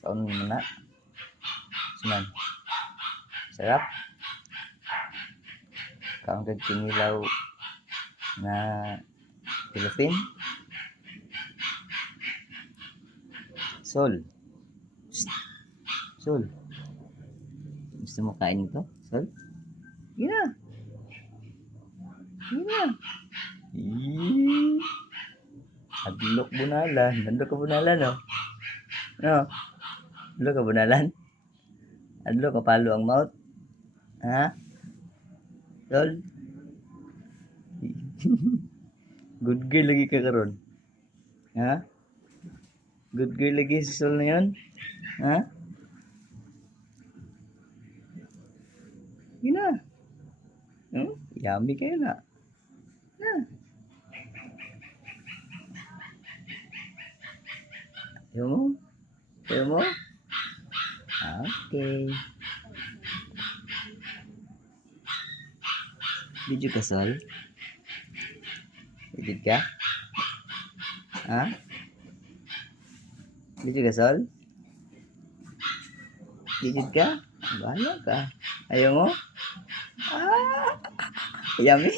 Kaon mo na. Suman. Sarap. Kaon kag kinilaw na Philippine. Sol. Sol. Gusto mo kain ito? Sol? Gina. Gina. Adlok bunalan. Adlok ka bunalan, no? No? Adlok ka bunalan? Adlok ka palo ang mouth? Ha? Sol? Good girl lagi ka karon. Ha? Good girl lagi si Sol na yun? Ha? Gina. Yummy kayo na. Ha? Ayaw mo? Ayaw mo? Okay. Video ka, Sol? Video ka? Ha? Video ka, Sol? Video ka? Bahala ka. Ayaw mo? Yummy?